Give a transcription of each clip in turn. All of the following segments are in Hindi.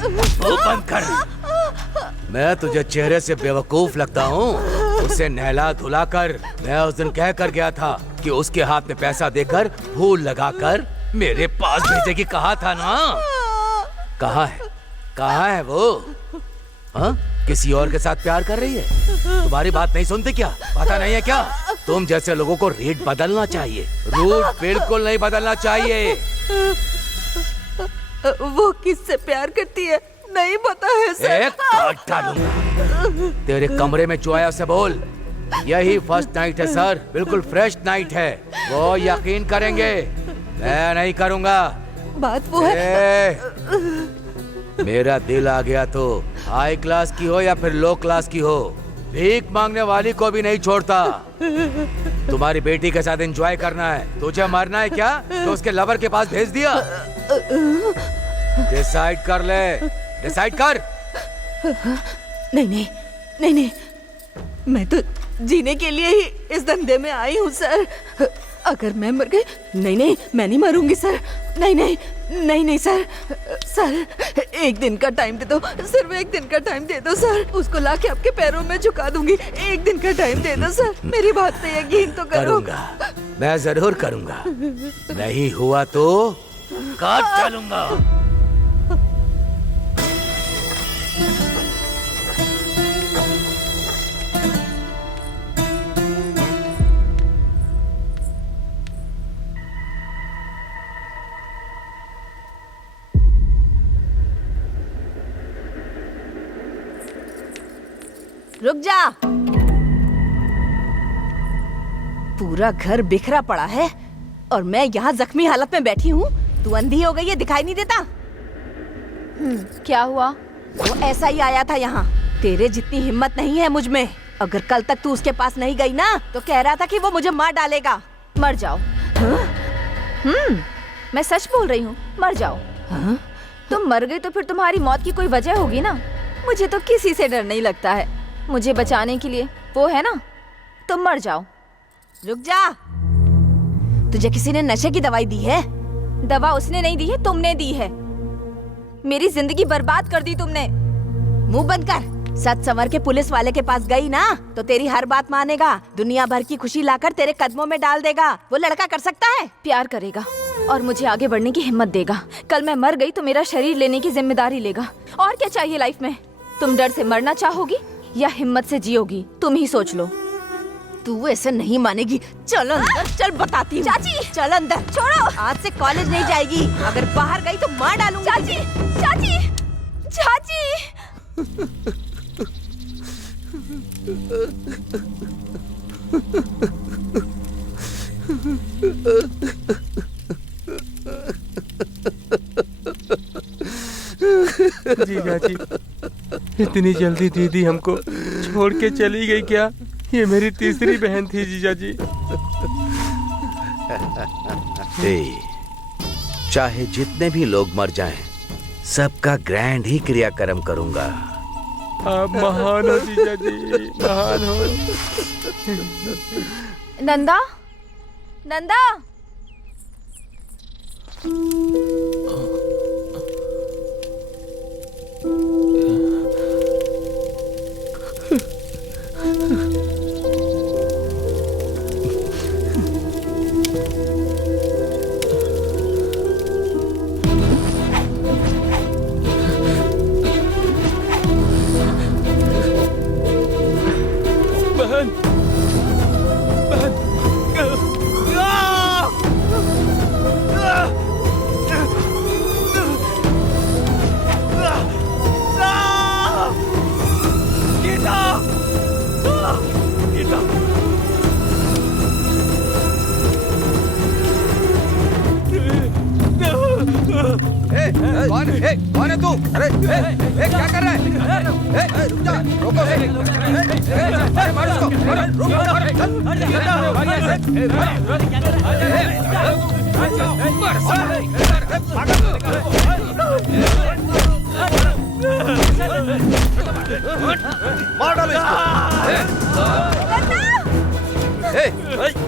वो बंद कर। मैं तुझे चेहरे से बेवकूफ लगता हूँ? उसे नहला धुला कर मैं उस दिन कह कर गया था कि उसके हाथ में पैसा देकर फूल लगाकर मेरे पास भेजेगी, कहा था ना? कहाँ है? कहाँ है वो? हाँ? किसी और के साथ प्यार कर रही है? तुम्हारी बात नहीं सुनते क्या? पता नहीं है क्या? तुम जैसे लोगों को रेट बदलना चाहिए, रूट बिल्कुल नहीं बदलना चाहिए। वो किससे प्यार करती है नहीं पता है सर। एक काट डालूंगा। तेरे कमरे में जो आया उसे बोल, यही फर्स्ट नाइट है सर, बिल्कुल फ्रेश नाइट है, वो यकीन करेंगे, मैं नहीं करूंगा। बात वो है। मेरा दिल आ गया तो हाई क्लास की हो या फिर लो क्लास की हो, भीख मांगने वाली को भी नहीं छोड़ता। तुम्हारी बेटी के साथ एंजॉय करना है, तुझे मरना है क्या तो उसके लवर के पास भेज दिया? डिसाइड कर ले, डिसाइड कर। नहीं नहीं नहीं नहीं, मैं तो जीने के लिए ही इस धंधे में आई हूँ सर। अगर मैं मर गई, नहीं नहीं मैं नहीं मरूंगी सर, नहीं नहीं नहीं नहीं सर। सर एक दिन का टाइम दे दो, सिर्फ एक दिन का टाइम दे दो सर, उसको लाके आपके पैरों में झुका दूंगी। एक दिन का टाइम दे दो सर, मेरी बात पे यकीन तो करो। करूंगा, मैं जरूर करूंगा, नहीं हुआ तो काट डालूंगा। रुक जा। पूरा घर बिखरा पड़ा है और मैं यहाँ जख्मी हालत में बैठी हूँ। तू अंधी हो गई है, दिखाई नहीं देता? क्या हुआ? वो ऐसा ही आया था यहाँ। तेरे जितनी हिम्मत नहीं है मुझ में। अगर कल तक तू उसके पास नहीं गई ना तो कह रहा था कि वो मुझे मार डालेगा। मर जाओ। मैं सच बोल रही हूँ, मर जाओ। तुम मर गई तो फिर तुम्हारी मौत की कोई वजह होगी ना। मुझे तो किसी से डर नहीं लगता है, मुझे बचाने के लिए वो है ना, तुम मर जाओ। रुक जा। तुझे किसी ने नशे की दवाई दी है? दवा उसने नहीं दी है, तुमने दी है। मेरी जिंदगी बर्बाद कर दी तुमने। मुंह बंद कर। सच संवर के पुलिस वाले के पास गई ना तो तेरी हर बात मानेगा, दुनिया भर की खुशी लाकर तेरे कदमों में डाल देगा। वो लड़का कर सकता है? प्यार करेगा और मुझे आगे बढ़ने की हिम्मत देगा। कल मैं मर गई तो मेरा शरीर लेने की जिम्मेदारी लेगा। और क्या चाहिए लाइफ में? तुम डर से मरना चाहोगी या हिम्मत से जियोगी, तुम ही सोच लो। तू ऐसे नहीं मानेगी। चल अंदर, चल बताती हूँ। चाची चल अंदर। छोड़ो। आज से कॉलेज नहीं जाएगी, अगर बाहर गई तो मार डालूंगी। चाची चाची चाची। जीजा जी, इतनी जल्दी दीदी हमको छोड़ के चली गई क्या? ये मेरी तीसरी बहन थी जीजा जी। चाहे जितने भी लोग मर जाएं, सबका ग्रैंड ही क्रियाक्रम करूंगा। आप महान हो जीजा जी, महान हो। नंदा, नंदा। बहन, बहन। कौन है तू? अरे क्या कर रहा है? रुक जा, रोको। अरे मार उसको, रुक, मार डालो इसको।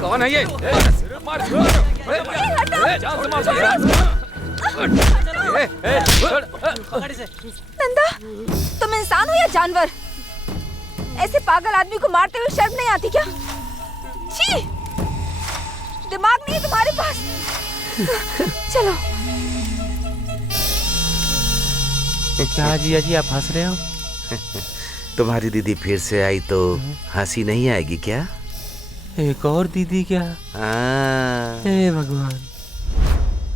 कौन है ये? मार, नंदा, तुम इंसान हो या जानवर? ऐसे पागल आदमी को मारते हुए शर्म नहीं आती क्या? छी! दिमाग नहीं है तुम्हारे पास। चलो। क्या जिया जी आप हंस रहे हो? तुम्हारी दीदी फिर से आई तो हंसी नहीं आएगी क्या? एक और दीदी क्या? हे भगवान।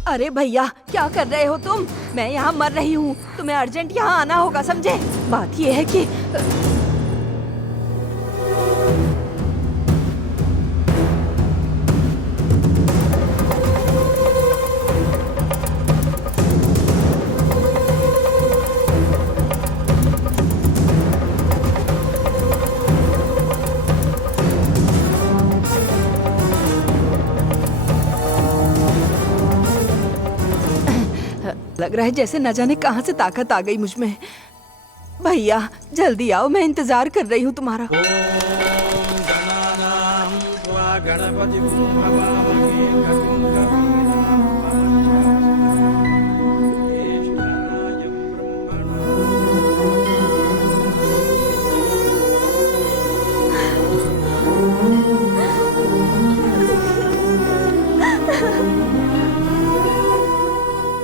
अरे भैया, क्या कर रहे हो तुम? मैं यहाँ मर रही हूँ, तुम्हें अर्जेंट यहाँ आना होगा, समझे? बात ये है कि लग रहा है जैसे न जाने कहां से ताकत आ गई मुझ में। भैया जल्दी आओ, मैं इंतजार कर रही हूँ तुम्हारा।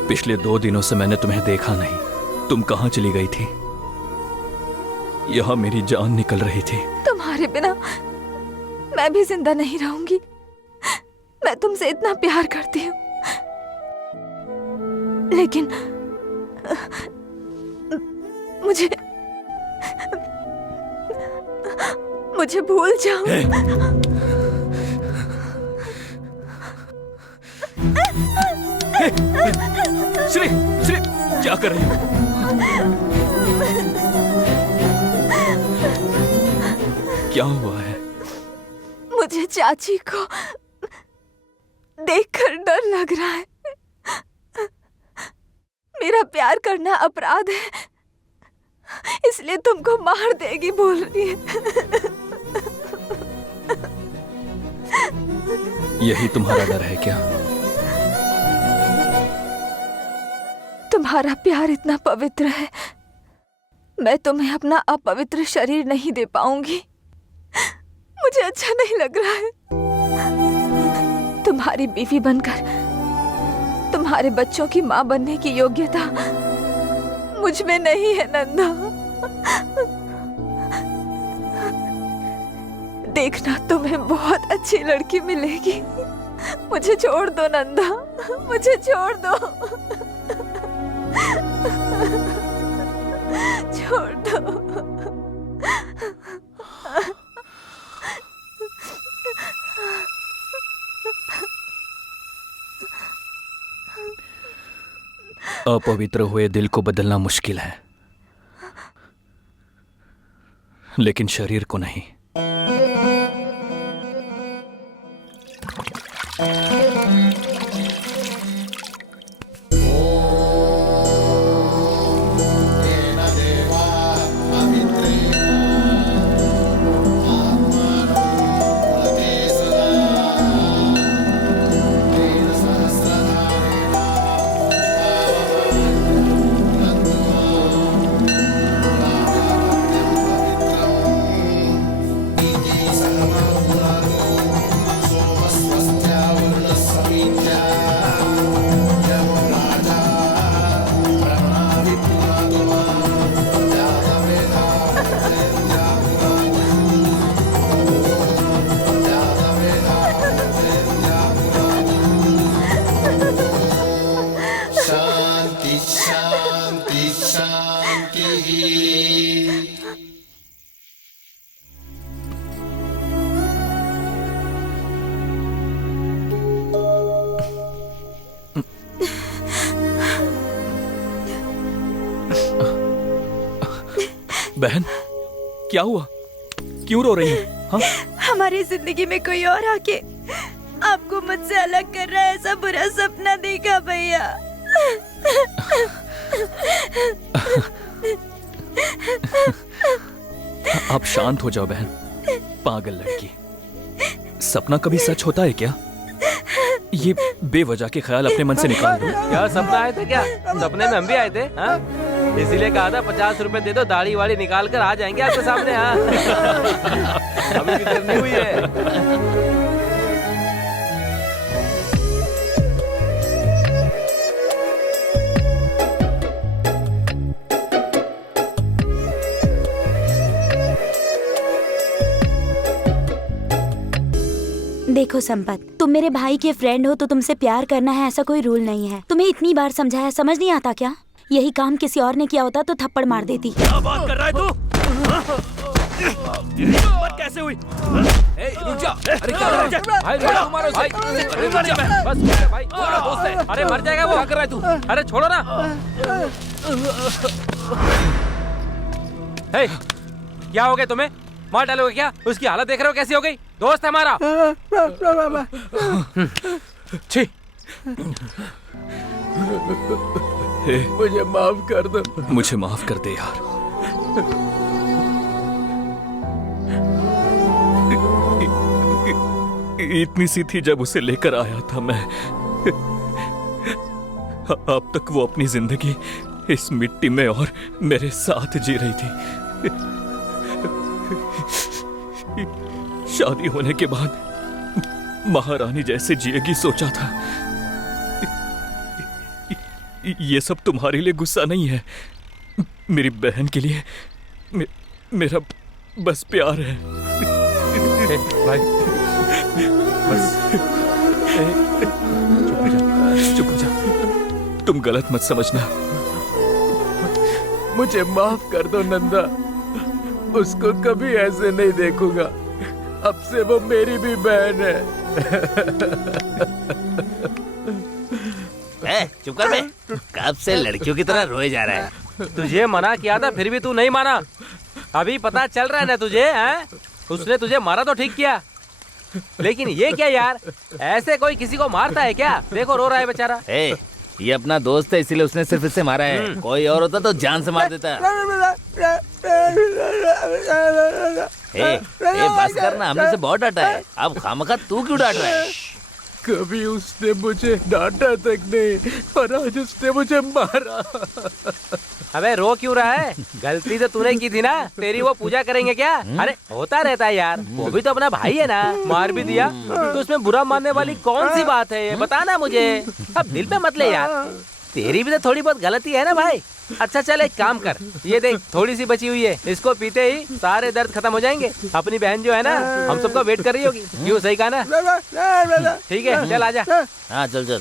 पिछले 2 दिनों से मैंने तुम्हें देखा नहीं। तुम कहाँ चली गई थी? यहाँ मेरी जान निकल रही थी। तुम्हारे बिना मैं भी जिंदा नहीं रहूंगी। मैं तुमसे इतना प्यार करती हूँ, लेकिन मुझे भूल जाओ। श्री, श्री, क्या कर रही हो? क्या हुआ है? मुझे चाची को देखकर डर लग रहा है। मेरा प्यार करना अपराध है, इसलिए तुमको मार देगी बोल रही है। यही तुम्हारा डर है क्या? तुम्हारा प्यार इतना पवित्र है, मैं तुम्हें अपना अपवित्र शरीर नहीं दे पाऊंगी। मुझे अच्छा नहीं लग रहा है। तुम्हारी बीवी बनकर तुम्हारे बच्चों की माँ बनने की योग्यता मुझ में नहीं है नंदा। देखना, तुम्हें बहुत अच्छी लड़की मिलेगी। मुझे छोड़ दो नंदा, मुझे छोड़ दो। छोड़ दो। अपवित्र हुए दिल को बदलना मुश्किल है, लेकिन शरीर को नहीं। बहन, क्या हुआ? क्यों रो रही है? हाँ? हमारी जिंदगी में कोई और आके आपको मुझसे अलग कर रहा है, ऐसा बुरा सपना देखा भैया। आप शांत हो जाओ बहन। पागल लड़की, सपना कभी सच होता है क्या? ये बेवजह के ख्याल अपने मन से निकाल दो। क्या सपना आए थे क्या? सपने में हम भी आए थे। हाँ? इसीलिए कहा था 50 रुपए दे दो, दाढ़ी वाड़ी निकाल कर आ जाएंगे आपके सामने। हाँ अभी भी देर नहीं हुई है। देखो संपत, तुम मेरे भाई के फ्रेंड हो तो तुमसे प्यार करना है ऐसा कोई रूल नहीं है। तुम्हें इतनी बार समझाया, समझ नहीं आता क्या? यही काम किसी और ने किया होता तो थप्पड़ मार देती। क्या बात कर रहा है तू? हिम्मत कैसे हुई? रुक जा। अरे क्या हो रहा है? भाई मारो भाई। बस भाई, हमारा दोस्त है। अरे मर जाएगा वो। क्या कर रहा है तू? अरे छोड़ो ना। हे, क्या हो गया तुम्हें? मार डालोगे क्या? उसकी हालत देख रहे हो कैसी हो गई? दोस्त है हमारा। छी। मुझे माफ कर दो। मुझे माफ कर दे यार। इतनी सी थी जब उसे लेकर आया था मैं। अब तक वो अपनी जिंदगी इस मिट्टी में और मेरे साथ जी रही थी। शादी होने के बाद महारानी जैसे जिएगी सोचा था। ये सब तुम्हारे लिए गुस्सा नहीं है, मेरी बहन के लिए मेरा बस प्यार है। भाई बस चुप हो जा। तुम गलत मत समझना। मुझे माफ कर दो नंदा। उसको कभी ऐसे नहीं देखूंगा। अब से वो मेरी भी बहन है। चुप कर बे। कब से लड़कियों की तरह रोए जा रहा है? तुझे मना किया था फिर भी तू नहीं माना। अभी पता चल रहा है ना तुझे? हैं? उसने तुझे मारा तो ठीक किया, लेकिन ये क्या यार, ऐसे कोई किसी को मारता है क्या? देखो रो रहा है बेचारा। ये अपना दोस्त है इसीलिए उसने सिर्फ इससे मारा है। कोई और होता तो जान से मार देता। बस करना, हमने से बहुत डांटा है। अब खामखा तू क्यों डांट रहा है? कभी उसने मुझे डांटा तक नहीं, और आज उसने मुझे मारा। अबे रो क्यों रहा है? गलती तो तूने की थी ना। तेरी वो पूजा करेंगे क्या? अरे होता रहता है यार, वो भी तो अपना भाई है ना। मार भी दिया तो उसमें बुरा मानने वाली कौन सी बात है? ये बताना मुझे। अब दिल पे मत ले यार, तेरी भी तो थोड़ी बहुत गलती है ना भाई। अच्छा चल एक काम कर, ये देख थोड़ी सी बची हुई है, इसको पीते ही सारे दर्द खत्म हो जाएंगे। अपनी बहन जो है ना, हम सबका वेट कर रही होगी। क्यों, सही कहा ना? ठीक है चल आजा। हाँ चल चल।